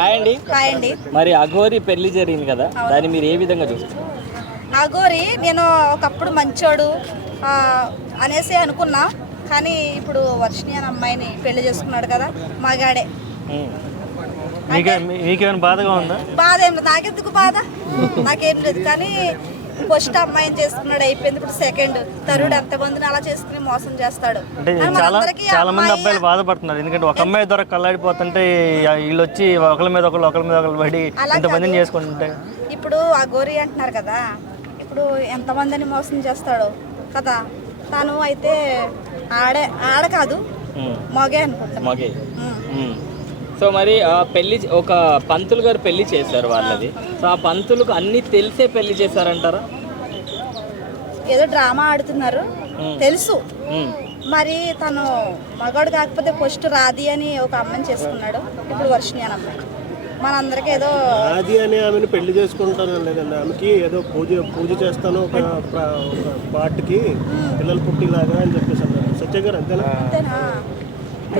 Hi అండి. మరి అఘోరి పెళ్లి జరిగింది కదా, దాన్ని మీరు ఏ విధంగా చూస్తారు? అఘోరి నేను ఒకప్పుడు మంచోడు అనేసి అనుకున్నా, కానీ ఇప్పుడు వర్షిణి అనే అమ్మాయిని పెళ్లి చేసుకున్నాడు కదా, మగాడే. మీకేమైనా బాధగా ఉందా? బాధ ఏం లేదు, నాకెందుకు బాధ, నాకేం లేదు. కానీ ఫస్ట్ అమ్మాయిని చేసుకున్నాడు, అయిపోయింది. ఇప్పుడు సెకండ్ తరుడు ఎంతమందిని అలా చేసుకుని మోసం చేస్తాడు. అంటే చాలా మంది అబ్బాయిలు బాధపడుతున్నారు, ఎందుకంటే ఒక అమ్మాయి ద్వారా కల్లాడిపోతుంటే వీళ్ళు వచ్చి ఒకరి మీద ఒకరు పడి ఇంతమందిని చేసుకుంటుంటే. ఇప్పుడు అఘోరి అంటున్నారు కదా, ఇప్పుడు ఎంతమందిని మోసం చేస్తాడు కదా. తను అయితే ఆడ కాదు, మగే అనుకుంటా. మగే. సో మరి పెళ్లి ఒక పంతులు గారు పెళ్లి చేశారు వాళ్ళది. సో ఆ పంతులకు అన్ని తెలిసే పెళ్లి చేశారంటారా? ఏదో డ్రామా ఆడుతున్నారు తెలుసు. మరి తను మగాడు కాకపోతే ఫస్ట్ రాధి అని ఒక అమ్మని చేసుకున్నాడు, ఇప్పుడు వర్షిణి అని అమ్మాయి. మనందరికీ ఏదో రాధి అని ఆమెను పెళ్లి చేసుకుంటాను లేదండి, ఆమెకి ఏదో పూజ చేస్తాను ఒక పాటకి పిల్లలు పుట్టిలాగా అని చెప్పేసి అన్నారు. సత్య గారు అంతేనా?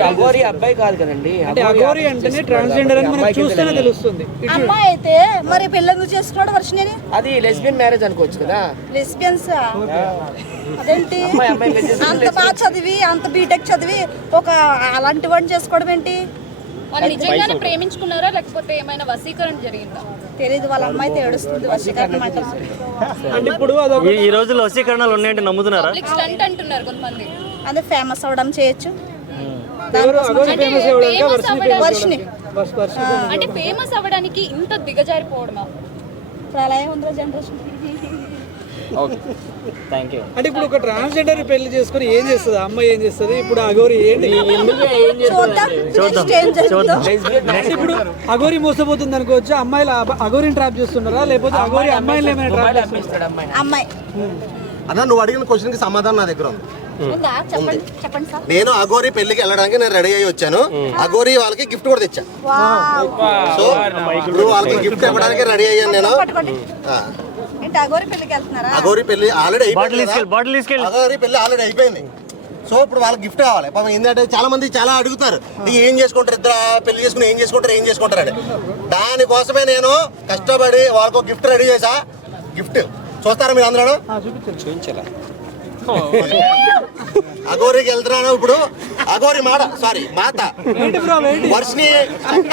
అఘోరి అబ్బాయి కాదు కదండి, అంటే అఘోరి అంటేనే ట్రాన్స్జెండర్ అని మనకు చూస్తేనే తెలుస్తుంది. అమ్మాయి అయితే మరి పిల్లలు చేసుకున్నాడు వర్షిణి. అది లెస్బియన్ మ్యారేజ్ అనుకోవచ్చు కదా. లెస్బియన్స్ అదేంటి? అంత బాగా చదివి అంత బీటెక్ చదివి ఒక అలాంటి వాడిని చేసుకోవడం ఏంటి? వాళ్ళు నిజంగానే ప్రేమించుకున్నారా లేకపోతే ఏమైనా వశీకరణ జరిగిందా తెలీదు. వాళ్ళ అమ్మాయితో ఏడుస్తుంది వశీకరణ అంటే ఇప్పుడు ఈ రోజుల్లో వశీకరణాలు ఉన్నాయంటే నమ్ముతున్నారా? స్టంట్ అంటున్నారు కొంతమంది. అదే ఫేమస్ అవడం చేయొచ్చు. వర్షిణి అంటే ఫేమస్ అవ్వడానికి ఇంత దిగజారిపోవడమా? ఇప్పుడు అలా ఉందో జనరేషన్. Thank you. అంటే ఇప్పుడు ఒక ట్రాన్స్జెండర్ పెళ్లి చేసుకుని ఏం చేస్తుంది అమ్మాయి, ఏం చేస్తుంది? ఇప్పుడు అఘోరి ఏంటి? ఇప్పుడు అఘోరి మోసపోతుంది అనుకోవచ్చు. అమ్మాయిలు అఘోరిని ట్రాప్ చేస్తున్నారా, లేకపోతే అఘోరి అమ్మాయిలు ఏమైనా ట్రాప్ చేస్తున్నారా? అమ్మాయి అన్న, నువ్వు అడిగిన క్వశ్చన్ కి సమాధానం నా దగ్గర ఉంది. చెప్పండి సార్. నేను అఘోరి పెళ్లికి వెళ్ళడానికి నేను రెడీ అయ్యి వచ్చాను. అఘోరి వాళ్ళకి గిఫ్ట్ కూడా తెచ్చా. సో ఇప్పుడు వాళ్ళకి గిఫ్ట్ ఇవ్వడానికి రెడీ అయ్యాను నేను. అఘోరి పెళ్లికి వెళ్తున్నారా? అఘోరి పెళ్లి ఆల్రెడీ అయిపోయింది. అఘోరి పెళ్లి ఆల్రెడీ అయిపోయింది. సో ఇప్పుడు వాళ్ళకి గిఫ్ట్ కావాలి. పాపం ఏంటంటే చాలా మంది చాలా అడుగుతారు, ఏం చేసుకుంటారు ఇద్దరు పెళ్లి చేసుకుని, ఏం చేసుకుంటారు అని. దానికోసమే నేను కష్టపడి వాళ్ళకు గిఫ్ట్ రెడీ చేసా. గిఫ్ట్ చూస్తారా మీరు అందరూ? చూపించాలా? అఘోరికి వెళ్తున్నాను ఇప్పుడు. అఘోరి మాత వర్షిణి అక్క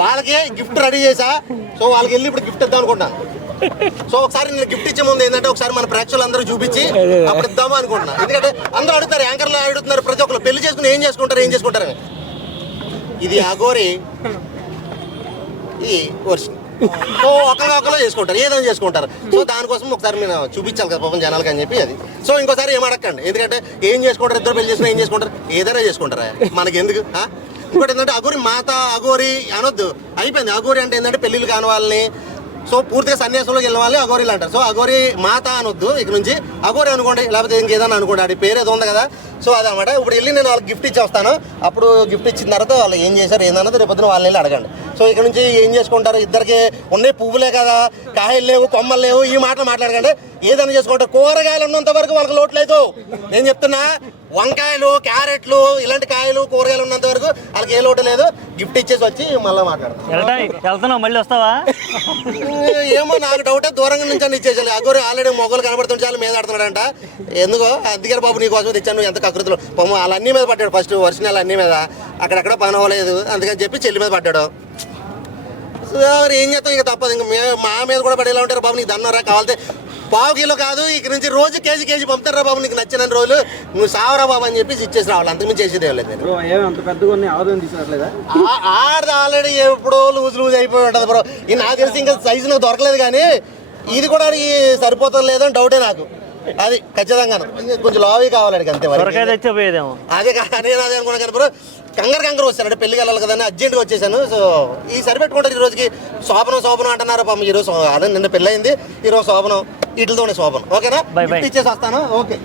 వాళ్ళకి గిఫ్ట్ రెడీ చేసా. సో వాళ్ళకి వెళ్ళి ఇప్పుడు గిఫ్ట్ ఇద్దాం అనుకుంటాను. సో ఒకసారి నేను గిఫ్ట్ ఇచ్చే ముందు ఏంటంటే ఒకసారి మన ప్రేక్షకులు అందరూ చూపించి అప్పుడు ఇద్దాము అనుకుంటున్నాను. ఎందుకంటే అందరూ అడుగుతారు, యాంకర్లు అడుగుతున్నారు ప్రతి ఒక్కరు పెళ్లి చేసుకుని ఏం చేసుకుంటారు అని. ఇది అఘోరి, ఈ వర్షిణి. సో ఒకరు చేసుకుంటారు, ఏదైనా చేసుకుంటారు. సో దానికోసం ఒకసారి మీరు చూపించాలి కదా పాపం జనాలకి అని చెప్పి అది. సో ఇంకోసారి ఏం అడగండి, ఎందుకంటే ఏం చేసుకుంటారు ఇద్దరు పెళ్లి చేసుకుని, ఏం చేసుకుంటారు, ఏదైనా చేసుకుంటారా, మనకి ఎందుకు? ఇంకోటి ఏంటంటే అఘోరి మాత అఘోరి అనొద్దు, అయిపోయింది. అఘోరి అంటే ఏంటంటే పెళ్ళిళ్ళు కాని వాళ్ళని, సో పూర్తిగా సన్యాసంలోకి వెళ్ళిన వాళ్ళని అఘోరీలు అంటారు. సో అఘోరి మాత అనొద్దు, ఇక నుంచి అఘోరి అనుకోండి, లేకపోతే ఇంకేదన్నా అనుకోండి, అది పేరు ఏదో ఉంది కదా. సో అదనమాట. ఇప్పుడు వెళ్ళి నేను వాళ్ళకి గిఫ్ట్ ఇచ్చి వస్తాను. అప్పుడు గిఫ్ట్ ఇచ్చిన తర్వాత వాళ్ళు ఏం చేశారు ఏందన్నది రేపొద్దున వాళ్ళని వెళ్ళి అడగండి. సో ఇక్కడ నుంచి ఏం చేసుకుంటారు, ఇద్దరికి ఉన్నాయి పువ్వులే కదా, కాయలు లేవు, కొమ్మలు లేవు, ఈ మాటలు మాట్లాడకండి. ఏదైనా చేసుకుంటారు. కూరగాయలు ఉన్నంత వరకు వాళ్ళకి లోట్లేదు. నేను చెప్తున్నా, వంకాయలు, క్యారెట్లు, ఇలాంటి కాయలు, కూరగాయలు ఉన్నంత వరకు వాళ్ళకి ఏ లోటు లేదు. గిఫ్ట్ ఇచ్చేసి వచ్చి మళ్ళీ మాట్లాడతాం. మళ్ళీ వస్తావా? ఏమో నాకు డౌటే, దూరంగా నుంచి అని ఇచ్చేసాలి. అఘోరి ఆల్రెడీ మొగ్గలు కనబడుతుంటే చాలా మీద ఆడుతున్నాడంట. ఎందుకో అందుకే బాబు నీ కోసం తెచ్చాను, ఎంత కకృతిలో పాము వాళ్ళ అన్నీ మీద పడ్డాడు. ఫస్ట్ వర్షం వాళ్ళ అన్నీ మీద అక్కడక్కడ పని అవ్వలేదు, అందుకని చెప్పి చెల్లి మీద పడ్డాడు. ఏం చేస్తాం, ఇక తప్పదు. ఇంక మా మీద కూడా పడేలా ఉంటారు బాబు. నీకు దన్నరా కావాలంటే పావు కిలో కాదు, ఇక నుంచి రోజు కేజీ పంపుతారా బాబు, నీకు నచ్చిన రోజులు నువ్వు సావరా బాబు అని చెప్పి ఇచ్చేసి రావాలి. అంతకుమించి చేసేది లేదు. ఆడది ఆల్రెడీ ఎప్పుడో లూజ్ అయిపోయి ఉంటుంది బ్రో. ఇది నాకు తెలిసి ఇంకా సైజు నాకు దొరకలేదు, కానీ ఇది కూడా అడిగి సరిపోతుంది లేదని డౌటే నాకు. అది ఖచ్చితంగా కొంచెం లావీ కావాలి అంతే. అదే నేను అదే అనుకున్నా కానీ బ్రో, కంగారు వస్తాను అంటే పెళ్లికి వెళ్ళాలి కదా అని అర్జెంట్గా వచ్చేసాను. సో ఈ సరిపెట్టుకుంటారు. ఈ రోజుకి శోభనం అంటున్నారు పాపం. ఈరోజు నిన్న పెళ్ళయింది, ఈరోజు శోభనం, వీటితోనే శోభనం. ఓకేనా? ఇచ్చేసి వస్తాను. ఓకే.